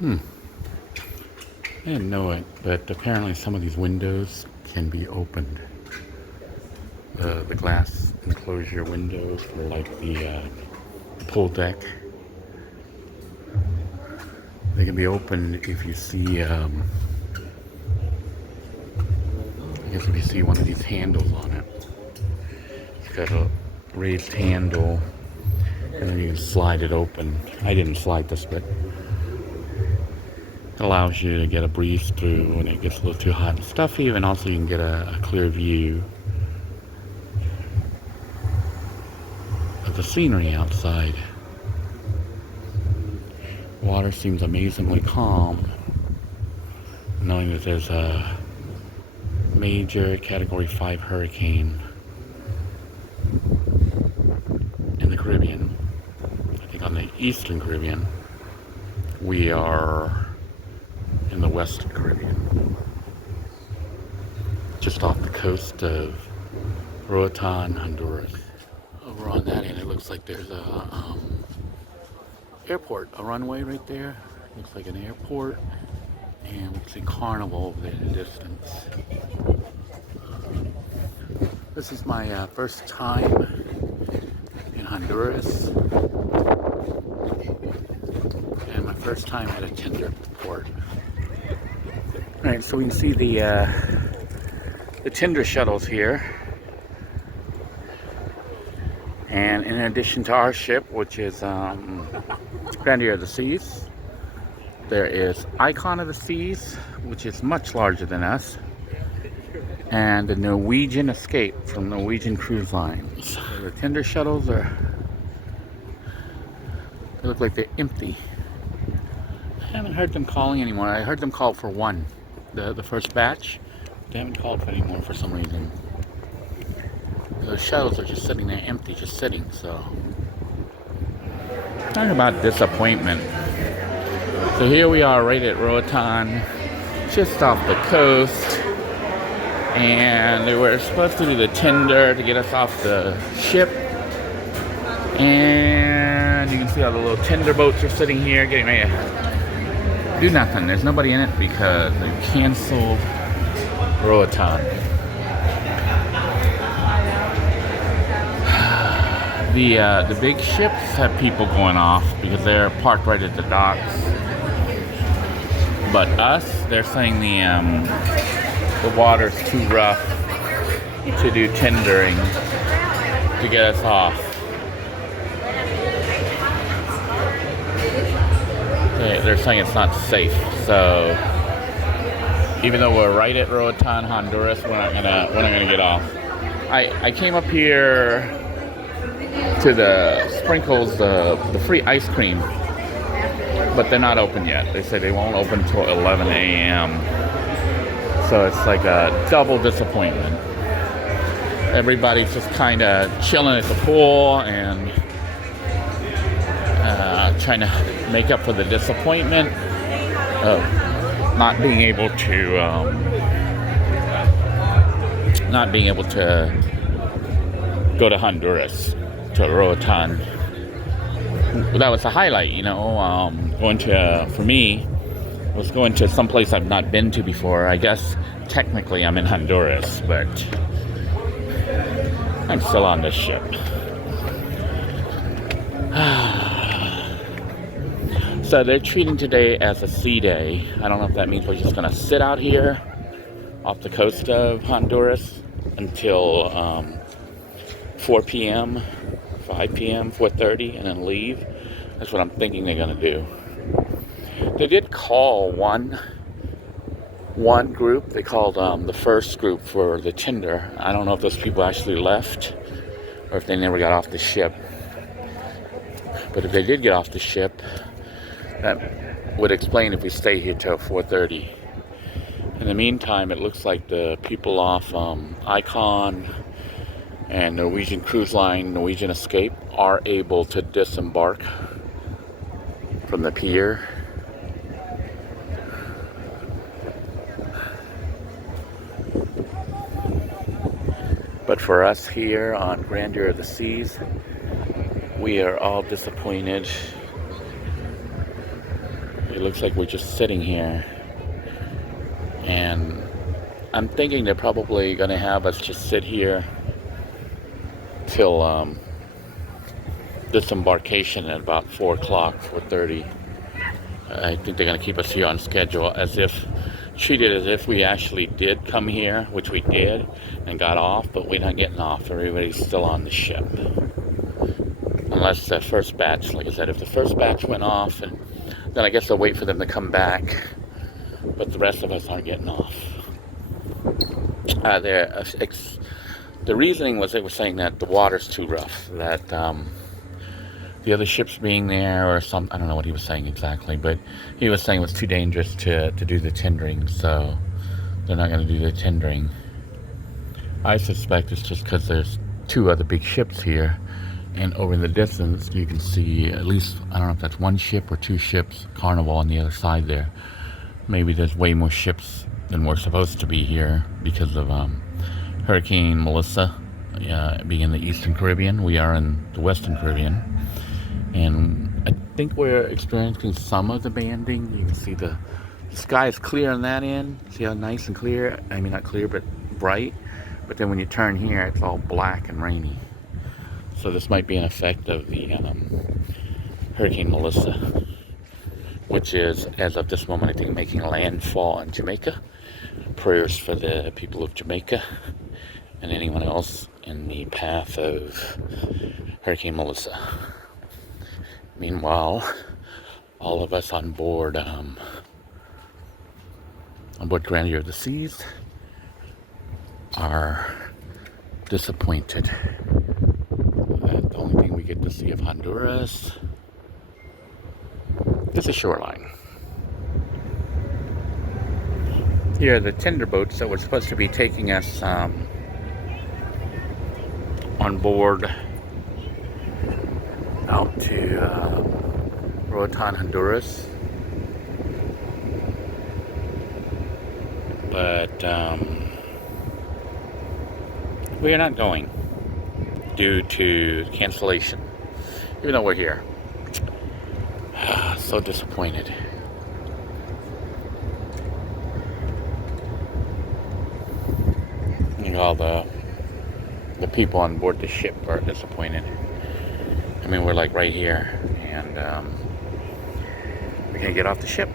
I didn't know it, but apparently some of these windows can be opened. The glass enclosure windows for like the pool deck. They can be opened if you see, I guess if you see one of these handles on it. It's got a raised handle, and then you can slide it open. I didn't slide this, but it allows you to get a breeze through when it gets a little too hot and stuffy, and also you can get a clear view of the scenery outside. Water seems amazingly calm, knowing that there's a major Category 5 hurricane in the Caribbean. I think on the Eastern Caribbean. We are in the Western Caribbean, just off the coast of Roatan, Honduras. Over on that end, it looks like there's a airport, a runway right there. Looks like an airport, and we can see Carnival over there in the distance. This is my first time in Honduras, and my first time at a tender port. All right, so we can see the tender shuttles here. And in addition to our ship, which is Grandeur of the Seas, there is Icon of the Seas, which is much larger than us, and the Norwegian Escape from Norwegian Cruise Lines. So the tender shuttles they look like they're empty. I haven't heard them calling anymore. I heard them call for one, the first batch. They haven't called for any more for some reason. The shuttles are just sitting there empty, just sitting, so. Talking about disappointment. So here we are right at Roatan, just off the coast. And they were supposed to do the tender to get us off the ship. And you can see all the little tender boats are sitting here getting ready to do nothing. There's nobody in it because they canceled Roatan. The big ships have people going off because they're parked right at the docks. But us, they're saying the water's too rough to do tendering to get us off. They're saying it's not safe. So even though we're right at Roatan, Honduras, we're not gonna get off. I came up here to the Sprinkles, the free ice cream, but they're not open yet. They say they won't open until 11 a.m. So it's like a double disappointment. Everybody's just kind of chilling at the pool and trying to make up for the disappointment of not being able to go to Honduras, to Roatan. That was the highlight, going to, for me, was going to some place I've not been to before. I guess technically I'm in Honduras, but I'm still on this ship. So they're treating today as a sea day. I don't know if that means we're just going to sit out here off the coast of Honduras until 4 p.m., 5 p.m., 4:30, and then leave. That's what I'm thinking they're going to do. They did call one group. They called the first group for the tender. I don't know if those people actually left or if they never got off the ship. But if they did get off the ship, that would explain if we stay here till 4:30. In the meantime, it looks like the people off Icon and Norwegian Cruise Line, Norwegian Escape, are able to disembark from the pier. But for us here on Grandeur of the Seas, we are all disappointed. it looks like we're just sitting here, and I'm thinking they're probably going to have us just sit here till disembarkation at about 4 o'clock, 4:30. I think they're going to keep us here on schedule, treat it as if we actually did come here, which we did, and got off, but we're not getting off. Everybody's still on the ship. Unless the first batch, like I said, if the first batch went off, and then I guess they'll wait for them to come back, but the rest of us aren't getting off. The reasoning was they were saying that the water's too rough, that the other ships being there or some, I don't know what he was saying exactly, but he was saying it was too dangerous to do the tendering, so they're not going to do the tendering. I suspect it's just because there's 2 other big ships here, and over in the distance you can see at least, I don't know if that's 1 ship or 2 ships, Carnival on the other side there. Maybe there's way more ships than we're supposed to be here because of Hurricane Melissa being in the Eastern Caribbean. We are in the Western Caribbean, and I think we're experiencing some of the banding. You can see the sky is clear on that end. See how nice and clear? I mean, not clear, but bright. But then when you turn here, it's all black and rainy. So this might be an effect of the Hurricane Melissa, which is, as of this moment, I think, making landfall in Jamaica. Prayers for the people of Jamaica and anyone else in the path of Hurricane Melissa. Meanwhile, all of us on board Grandeur of the Seas are disappointed that the only thing we get to see of Honduras is the shoreline. Here are the tender boats that were supposed to be taking us on board out to Roatan, Honduras. But we are not going due to cancellation, even though we're here. So disappointed. And all the people on board the ship are disappointed. I mean, we're like right here, and we can't get off the ship.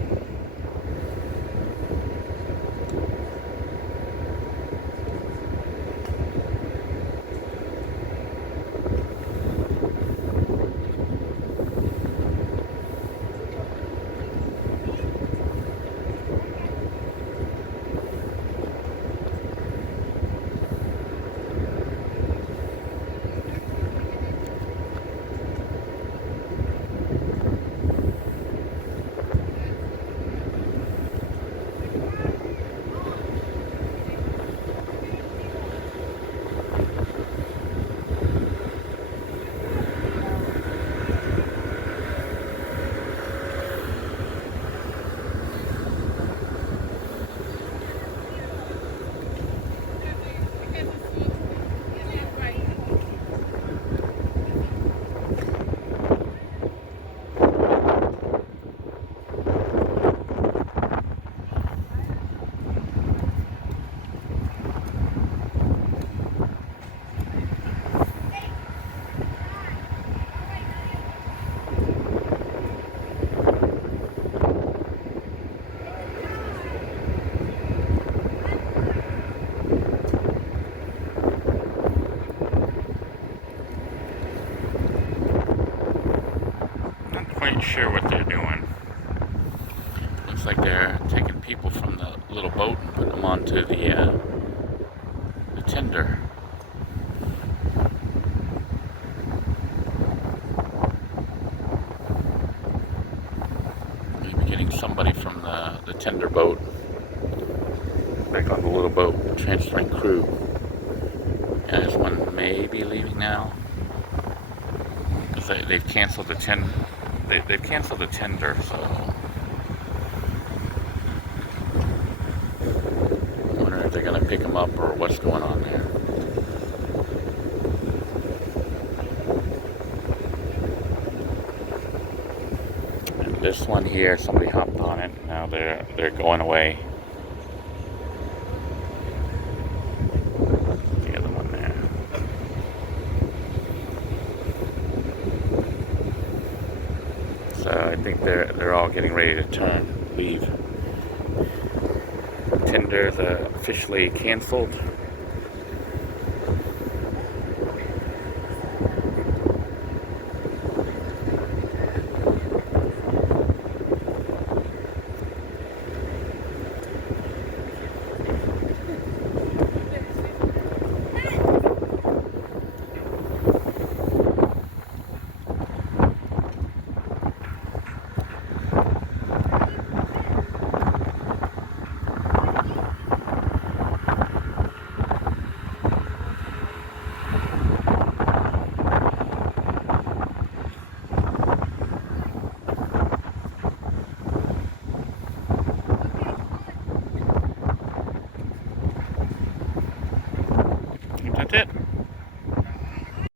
Sure what they're doing. Looks like they're taking people from the little boat and putting them onto the tender. Maybe getting somebody from the tender boat back on the little boat, transferring crew. And this one may be leaving now because they've canceled the tender. They've canceled the tender, so I wonder if they're going to pick them up or what's going on there. And this one here, somebody hopped on it. Now they're going away. The other one there. So I think they're all getting ready to leave. Tinder's officially canceled.